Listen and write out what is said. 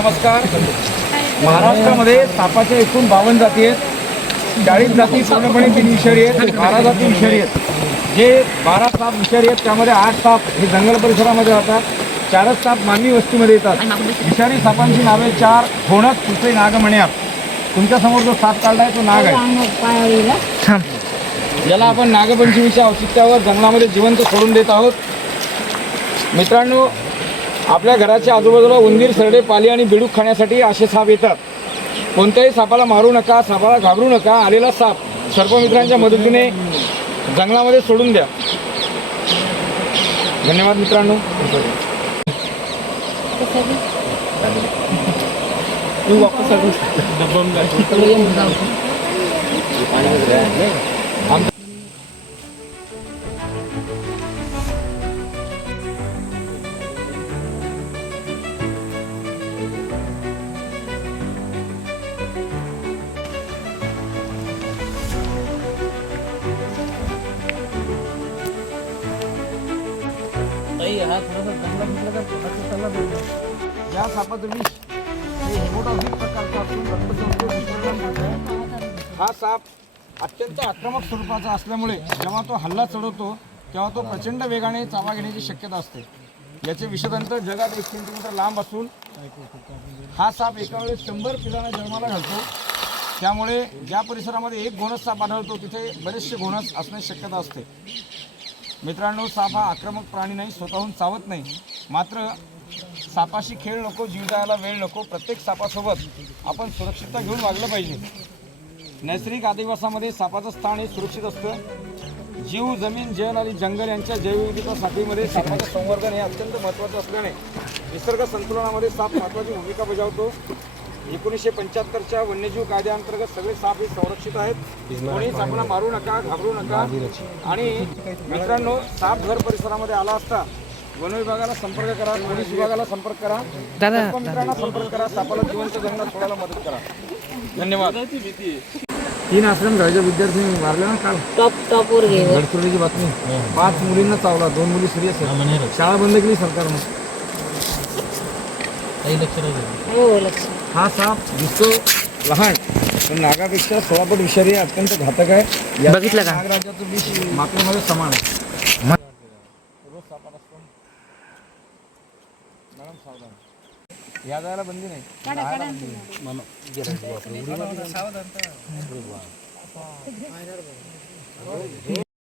नमस्कार. महाराष्ट्रामध्ये सापाच्या एकूण 52 जाती आहेत. 40 जाती पूर्णपणे बिनविषारी आहेत, 12 जाती विषारी आहेत. जे 12 साप विषारी आहेत त्यामध्ये 8 साप हे जंगल परिसरामध्ये राहतात, 4च साप मानवी वस्तीमध्ये येतात. विषारी सापांची नावे 4 घोणस, कुसे, नागमण्या. तुमच्यासमोर जो साप काढला आहे तो नाग आहे. ज्याला आपण नागपंचमीच्या औचित्यावर जंगलामध्ये जिवंत सोडून देत आहोत. मित्रांनो, आपल्या घराच्या आजूबाजूला उंदीर, सरडे, पाली आणि बेडूक खाण्यासाठी असे साप येतात. कोणत्याही सापाला मारू नका, सापाला घाबरू नका. आलेला साप सर्पमित्रांच्या मदतीने जंगलामध्ये सोडून द्या. धन्यवाद मित्रांनो. या सापाचं विष हे हेमोटॉक्सिक प्रकारचा असून हा साप अत्यंत आक्रमक स्वरूपाचा असल्यामुळे जेव्हा तो हल्ला चढवतो तेव्हा तो प्रचंड वेगाने चावा घेण्याची शक्यता असते. याचे विषतंत्र जगात 1 सेंटीमीटर लांब असून हा साप एका वेळेस 100 पिलांना जन्माला घालतो. त्यामुळे ज्या परिसरामध्ये एक घोणस साप आढळतो तिथे बरेचसे घोणस असण्याची शक्यता असते. मित्रांनो, साप हा आक्रमक प्राणी नाही, स्वतःहून चावत नाही. मात्र सापाशी खेळ नको, जीव जायला वेळ नको. प्रत्येक सापासोबत आपण सुरक्षितता घेऊन वागलं पाहिजे. नैसर्गिक अधिवासामध्ये सापाचं स्थान हे सुरक्षित असतं. जीव, जमीन, जल आणि जंगल यांच्या जैवविविधता साखळीमध्ये सापाचं संवर्धन हे अत्यंत महत्त्वाचं असल्याने निसर्ग संतुलनामध्ये साप महत्त्वाची भूमिका बजावतो. 1975च्या वन्यजीव कायद्याअंतर्गत सगळे साप हे संरक्षित आहेत. कोणी सापाला मारू नका, घाबरू नका. आणि मित्रांनो, साप घर परिसरामध्ये आला असता वन विभागाला संपर्क करा, पोलीस विभागाला संपर्क करा, मित्रांना संपर्क करा, सापाला जिवंत जंगलात सोडायला मदत करा. धन्यवाद. 3 आश्रम शाळेच्या विद्यार्थ्यांनी मारले ना काल टॉपवर गडचिरोलीची बातमी. 5 मुलींना चावला, 2 मुली सिरियस आहेत. शाळा बंद केली सरकारनं. हा साप दिसतो लहान पण नागापेक्षा 16 पट विषारी आहे, अत्यंत घातक आहे. बघितलं का? नागराजाचं विष मातीमध्ये समान आहे. रोज सापाला असतो. मॅडम सावधान, या जायला बंदी नाही. सावधान